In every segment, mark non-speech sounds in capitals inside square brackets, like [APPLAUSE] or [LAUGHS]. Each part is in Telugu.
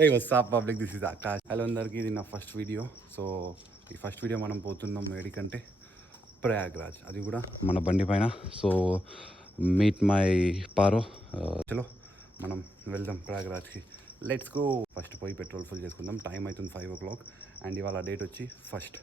A వస్తాప్ public this is Akash hello అందరికీ. ఇది నా ఫస్ట్ వీడియో సో ఈ ఫస్ట్ వీడియో మనం పోతున్నాం ఏడికంటే ప్రయాగ్రాజ్. అది కూడా మన బండి పైన. సో మీట్ మై పారో చలో మనం వెళ్దాం ప్రయాగ్రాజ్కి. లెట్స్ గో ఫస్ట్ పోయి పెట్రోల్ ఫుల్ చేసుకుందాం. టైం అవుతుంది ఫైవ్ ఓ క్లాక్ అండ్ ఇవాళ డేట్ వచ్చి ఫస్ట్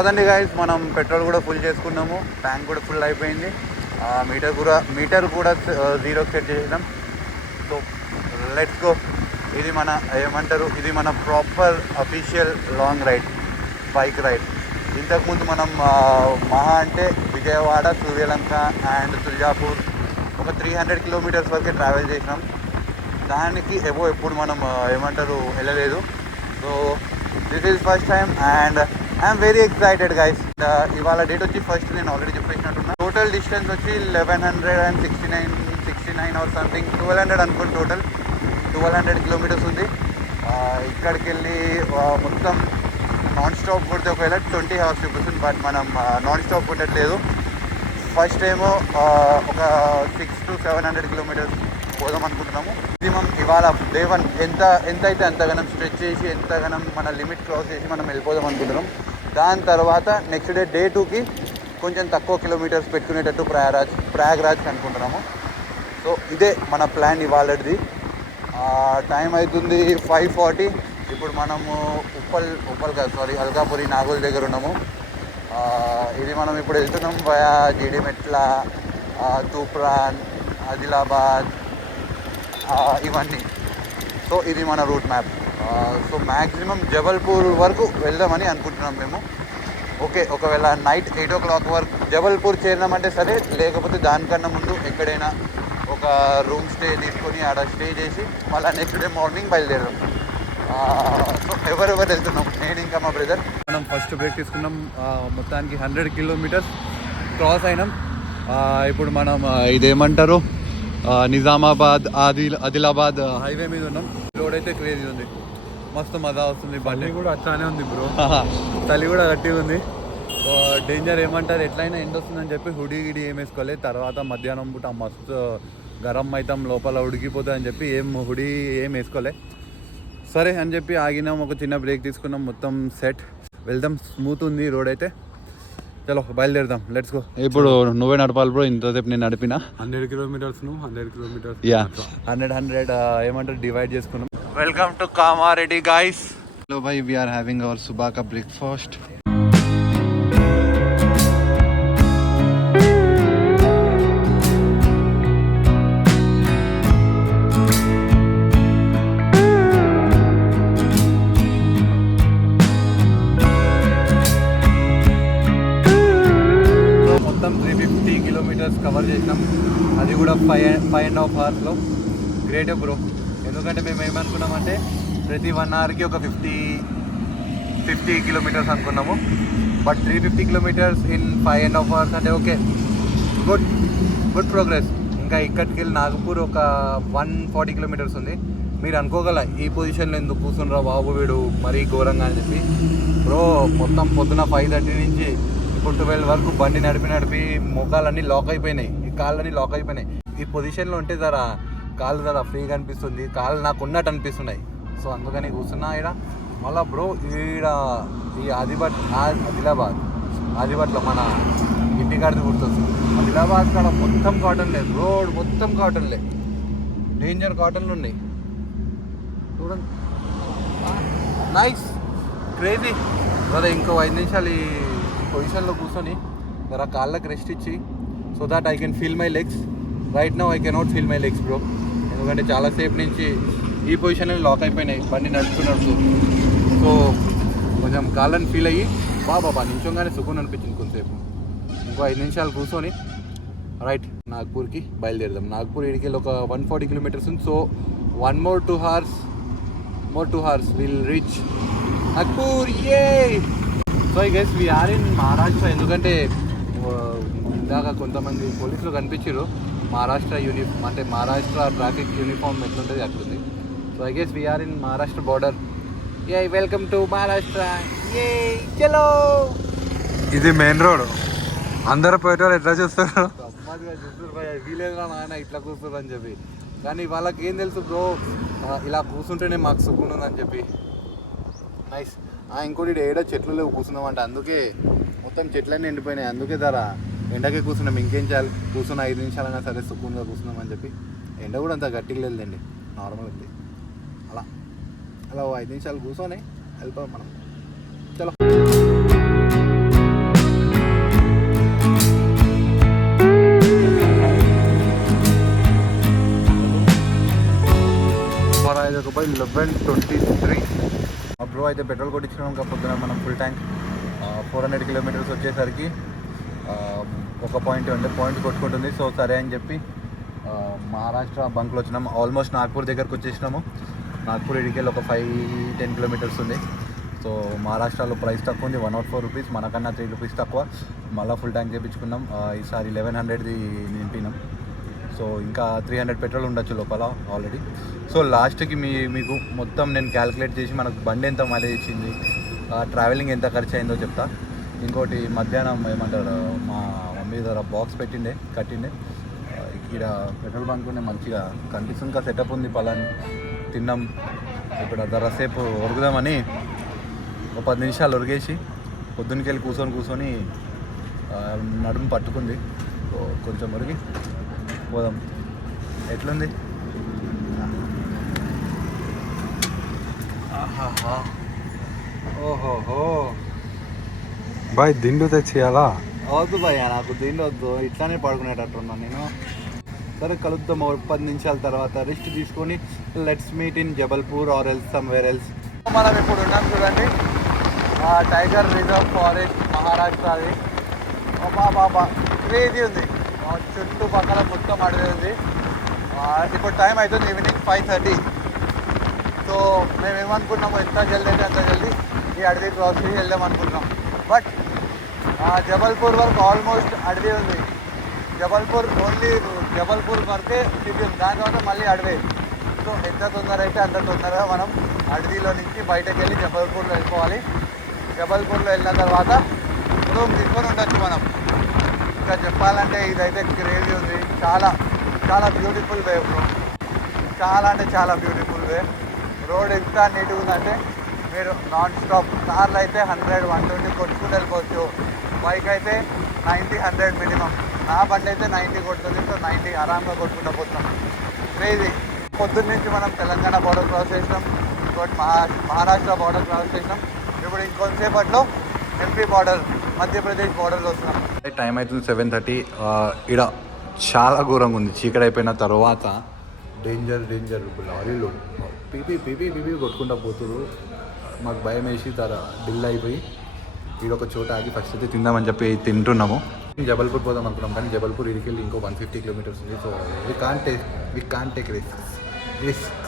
పదండి గాయస్ మనం పెట్రోల్ కూడా ఫుల్ చేసుకున్నాము ట్యాంక్ కూడా ఫుల్ అయిపోయింది. మీటర్ కూడా మీటర్ కూడా జీరో సెట్ చేసినాం సో లెట్స్ గో ఇది మన ఏమంటారు ఇది మన proper official long ride bike ride ఇంతకుముందు మనం మహా అంటే విజయవాడ సూర్యలంక అండ్ తుల్జాపూర్ ఒక త్రీ హండ్రెడ్ కిలోమీటర్స్ వరకే ట్రావెల్ చేసినాం. దానికి ఏవో ఎప్పుడు మనం ఏమంటారు వెళ్ళలేదు. So this is first time and I'm very excited guys ఇవాళ డేట్ వచ్చి ఫస్ట్ నేను ఆల్రెడీ చెప్పేసినట్టున్నా. టోటల్ డిస్టెన్స్ వచ్చి eleven hundred and sixty nine sixty nine or something twelve hundred అనుకోండి టోటల్ ట్వెల్వ్ హండ్రెడ్ కిలోమీటర్స్ ఉంది. ఇక్కడికి వెళ్ళి మొత్తం నాన్ స్టాప్ కొడితే ఒకవేళ ట్వంటీ అవర్స్ చూపిస్తుంది. బట్ మనం నాన్ స్టాప్ కొట్టట్లేదు. ఫస్ట్ ఏమో ఒక six to seven hundred kilometres పోదాం అనుకుంటున్నాము. మినిమం ఇవాళ డే వన్ ఎంత ఎంత అయితే అంతగానం స్ట్రెచ్ చేసి ఎంతగానం మన లిమిట్ క్రాస్ చేసి మనం వెళ్ళిపోదాం అనుకుంటున్నాం. దాని తర్వాత నెక్స్ట్ డే డే టూకి కొంచెం తక్కువ కిలోమీటర్స్ పెట్టుకునేటట్టు ప్రయాగరాజ్ ప్రయాగరాజ్ అనుకుంటున్నాము. సో ఇదే మన ప్లాన్ ఇవాళది. టైం అవుతుంది ఫైవ్ ఫార్టీ ఇప్పుడు మనము ఉప్పల్ ఉప్పల్ కాదు సారీ అల్కాపురి నాగోల్ దగ్గర ఉన్నాము. ఇది మనం ఇప్పుడు వెళ్తున్నాం వయా జీడిమెట్ల తూప్రాన్ ఆదిలాబాద్ ఇవన్నీ. సో ఇది మన route map so maximum Jabalpur వరకు వెళ్దామని అనుకుంటున్నాం మేము. ఓకే ఒకవేళ నైట్ ఎయిట్ ఓ క్లాక్ వరకు జబల్పూర్ చేరినామంటే సరే లేకపోతే దానికన్నా ముందు ఎక్కడైనా ఒక రూమ్ స్టే తీసుకొని ఆడ స్టే చేసి మళ్ళీ నెక్స్ట్ డే మార్నింగ్ బయలుదేరాం. సో ఎవరెవరు వెళ్తున్నాం? నేను ఇంకా మా బ్రదర్ మనం ఫస్ట్ బ్రేక్ తీసుకున్నాం. మొత్తానికి హండ్రెడ్ కిలోమీటర్స్ క్రాస్ అయినాం. ఇప్పుడు మనం ఇదేమంటారు? నిజామాబాద్ ఆదిల్ ఆదిలాబాద్ హైవే మీద ఉన్నాం. రోడ్ అయితే క్రేజీ ఉంది. మస్తు మజా వస్తుంది బండి. కూడా అట్లానే ఉంది బ్రో. [LAUGHS] చలి కూడా గట్టిగా ఉంది. డేంజర్ ఏమంటారు? ఎట్లయినా ఎండ వస్తుందని చెప్పి హుడీ గిడి ఏం వేసుకోలే తర్వాత మధ్యాహ్నం పూట మస్తు గరం అవుతాం లోపల ఉడికిపోతుంది అని చెప్పి ఏం హుడీ ఏం వేసుకోలే. సరే అని చెప్పి ఆగినాం ఒక చిన్న బ్రేక్ తీసుకున్నాం మొత్తం సెట్ వెళ్దాం స్మూత్ ఉంది రోడ్ అయితే. చలో బయలుదేరుదాం. లెట్స్ గో ఇప్పుడు నువ్వే నడపాలి బ్రో ఇంతసేపు నేను నడిపినా. Hundred కిలోమీటర్స్ను hundred kilometres yeah. Hundred hundred ఏమంటారు? డివైడ్ చేసుకున్నాం. Welcome to Kamareddy guys hello bye we're having our సుబాకా breakfast మొత్తం త్రీ ఫిఫ్టీ కిలోమీటర్స్ కవర్ చేసినాం. అది కూడా ఫైవ్ ఫైవ్ అండ్ హాఫ్ అవర్స్లో గ్రేట్ బ్రో ఎందుకంటే మేము ఏమనుకున్నామంటే ప్రతి వన్ అవర్కి ఒక ఫిఫ్టీ ఫిఫ్టీ కిలోమీటర్స్ అనుకున్నాము. But three fifty kilometres in five and half hours అంటే ఓకే గుడ్ గుడ్ ప్రోగ్రెస్ ఇంకా ఇక్కడికి వెళ్ళి నాగపూర్ ఒక వన్ ఫార్టీ కిలోమీటర్స్ ఉంది. మీరు అనుకోగల ఈ పొజిషన్లో ఎందుకు కూర్చుండ్రా బాబు వీడు మరీ ఘోరంగా అని చెప్పి. బ్రో మొత్తం పొద్దున ఫైవ్ థర్టీ నుంచి ఇప్పుడు ట్వెల్వ్ వరకు బండి నడిపి నడిపి మోకాలన్నీ లాక్ అయిపోయినాయి. ఈ కాళ్ళన్నీ లాక్ అయిపోయినాయి. ఈ పొజిషన్లో ఉంటే జరా కాళ్ళు కదా ఫ్రీగా అనిపిస్తుంది కాళ్ళు నాకు ఉన్నట్టు అనిపిస్తున్నాయి. సో అందుకని కూర్చున్నా ఈడ. మళ్ళా బ్రో ఈడ ఈ ఆదిబట్ ఆదిలాబాద్ ఆదిబట్లో మన ఇంటికాడిది గుర్తొస్తుంది. ఆదిలాబాద్ కాడ మొత్తం కాటన్ లేదు రోడ్ మొత్తం కాటన్ లే డేంజర్ కాటన్లు ఉన్నాయి. చూడండి. నైస్. క్రేజీ. కదా ఇంకో ఐదు నిమిషాలు ఈ పొజిషన్లో కూర్చొని జర కాళ్ళకి రెస్ట్ ఇచ్చి so that I can feel my legs. Right now I cannot feel my legs bro. ఎందుకంటే చాలాసేపు నుంచి ఈ పొజిషన్లో లాక్ అయిపోయినాయి. బండి నడుస్తూ సో కొంచెం కాళ్ళని ఫీల్ అయ్యి బా బాబా నిమిషంగానే సుఖం అనిపించింది కొంతసేపు. ఇంకో ఐదు నిమిషాలు కూర్చొని రైట్ నాగ్పూర్కి బయలుదేరదాం. నాగ్పూర్ ఇడికి ఒక వన్ ఫార్టీ కిలోమీటర్స్ ఉంది. So one more two hours more two hours will reach Nagpur. Uh so I guess we're in Maharashtra ఎందుకంటే ఇందాక కొంతమంది పోలీసులు కనిపించారు. మహారాష్ట్ర యూనిఫామ్ అంటే మహారాష్ట్ర ట్రాఫిక్ యూనిఫామ్ ఎట్లుంటుంది అట్లుంది. So I guess we're in Maharashtra border uh welcome to Maharashtra uh చలో ఇది మెయిన్ రోడ్ అందరు పోయేటోళ్ళు ఎట్లా చూస్తారు? చూస్తారు వీలేదురా నాయన ఇట్లా కూర్చున్నారు అని చెప్పి. కానీ వాళ్ళకి ఏం తెలుసు బ్రో ఇలా కూర్చుంటేనే మాకు సుఖం ఉందని చెప్పి. నైస్ ఇంకోటి ఏడో చెట్లు లేవు కూర్చున్నాం అంటే అందుకే మొత్తం చెట్లన్నీ ఎండిపోయినాయి. అందుకే ధర ఎండకే కూర్చున్నాం ఇంకేం చేయాలి? కూర్చున్న ఐదు నిమిషాలైనా సరే సుఖంగా కూర్చున్నాం అని చెప్పి ఎండ కూడా అంత గట్టిగా లేదండి నార్మల్ ఉంది. అలా అలా ఓ ఐదు నిమిషాలు కూర్చొని వెళ్ళిపోయాం మనం. చలో. ఐదు రూపాయలు లెవెన్ ట్వంటీ త్రీ. అప్పుడు అయితే పెట్రోల్ కొట్టించడం పొద్దున మనం full tank four hundred kilometres వచ్చేసరికి. ఒక పాయింట్ అంటే పాయింట్ కొట్టుకుంటుంది. సో సరే అని చెప్పి మహారాష్ట్ర బంక్లో వచ్చినాం. ఆల్మోస్ట్ నాగ్పూర్ దగ్గరకు వచ్చేసినాము. నాగ్పూర్ ఇడికెళ్ళి ఒక ఫైవ్ టెన్ కిలోమీటర్స్ ఉంది. సో మహారాష్ట్రలో ప్రైస్ తక్కువ ఉంది. వన్ నాట్ ఫోర్ రూపీస్ మనకన్నా త్రీ రూపీస్ తక్కువ. మళ్ళీ ఫుల్ ట్యాంక్ చేయించుకున్నాం ఈసారి లెవెన్ హండ్రెడ్ది నింపినాం. సో ఇంకా త్రీ హండ్రెడ్ పెట్రోల్ ఉండొచ్చు లోపల ఆల్రెడీ సో లాస్ట్కి మీ మీకు మొత్తం నేను క్యాలిక్యులేట్ చేసి మనకు బండి ఎంత మైలేజ్ ఇచ్చింది? ట్రావెలింగ్ ఎంత ఖర్చు అయిందో చెప్తా. ఇంకోటి మధ్యాహ్నం ఏమంటారు మా మమ్మీ దగ్గర బాక్స్ పెట్టిండే కట్టిండే. ఇక్కడ పెట్రోల్ బంక్ ఉండే మంచిగా కనిపిస్తుంది ఇంకా సెటప్ ఉంది పలాని. తిన్నాం. ఇప్పుడు ధరసేపు ఒరుగుదామని ఒక పది నిమిషాలు ఒరిగేసి పొద్దున్నకి వెళ్ళి కూర్చొని కూర్చొని నడుము పట్టుకుంది. కొంచెం ఉరిగి పోదాం. ఎట్లుంది? ఆహాహా. ఓహోహో. బాయ్ దిండు తెచ్చియాలా? వద్దు భయ్యా నాకు దీనిలో వద్దు. ఇట్లానే పడుకునేటట్టున్నాను నేను. సరే కలుద్దాం ఒక పది నిమిషాల తర్వాత. రెస్ట్ తీసుకొని let's meet in Jabalpur or else somewhere else మనం ఇప్పుడు ఉన్నాం చూడండి. ఆ టైగర్ రిజర్వ్ ఫారెస్ట్ మహారాష్ట్ర అది. బాబా బాబా క్రేజీ ఉంది. చుట్టుపక్కల మొత్తం అడవి ఉంది. ఇప్పుడు టైం అవుతుంది ఈవినింగ్ ఫైవ్ థర్టీ సో మేము ఏమనుకున్నాము ఎంత జల్దీ అయితే అంత జల్దీ ఈ అడవి క్రాస్ వెళ్దాం అనుకున్నాం బట్ జబల్పూర్ వరకు ఆల్మోస్ట్ అడవి ఉంది. జబల్పూర్ ఓన్లీ జబల్పూర్ వరకే టిఫిన్ దాని తర్వాత మళ్ళీ అడవి. సో ఎంత తొందర అయితే అంత తొందరగా మనం అడవిలో నుంచి బయటకు వెళ్ళి జబల్పూర్లో వెళ్ళిపోవాలి. జబల్పూర్లో వెళ్ళిన తర్వాత రూమ్ తీసుకొని ఉండొచ్చు మనం. ఇంకా చెప్పాలంటే ఇదైతే క్రేజీ ఉంది. చాలా చాలా బ్యూటిఫుల్ వే చాలా అంటే చాలా బ్యూటిఫుల్ వే రోడ్ ఎంత నీట్గా ఉందంటే మీరు నాన్ స్టాప్ కార్లు అయితే హండ్రెడ్ వన్ ట్వంటీ కొట్టుకుంటూ వెళ్ళిపోవచ్చు. బైక్ అయితే నైంటీ హండ్రెడ్ మినిమం నా బండి అయితే నైంటీ కొడుతుంది సో నైంటీ ఆరామ్గా కొట్టుకుంటూ పోతున్నాం. క్రేజీ పొద్దున్న నుంచి మనం తెలంగాణ బార్డర్ క్రాస్ చేసినాం. ఇంకోటి మహా మహారాష్ట్ర బార్డర్ క్రాస్ చేసినాం. ఇప్పుడు ఇంకొంతసేపట్లో ఎంపీ బార్డర్ మధ్యప్రదేశ్ బార్డర్లో వస్తున్నాం. టైం అవుతుంది సెవెన్ థర్టీ ఇక్కడ చాలా ఘోరంగా ఉంది. చీకటి అయిపోయిన తర్వాత డేంజర్ డేంజర్ లారీలు. పీపీ పీపీ పీపీ కొట్టుకుంటా పోతురు మాకు భయం వేసి తర బిల్ అయిపోయి ఇది ఒక చోట ఆగి ఫస్ట్ అయితే తిందామని చెప్పి తింటున్నాము. జబల్పూర్ పోదాం అనుకున్నాం కానీ జబల్పూర్ ఇడికెళ్ళి ఇంకో వన్ ఫిఫ్టీ కిలోమీటర్స్ ఉంది. So we can take we can't take risk risk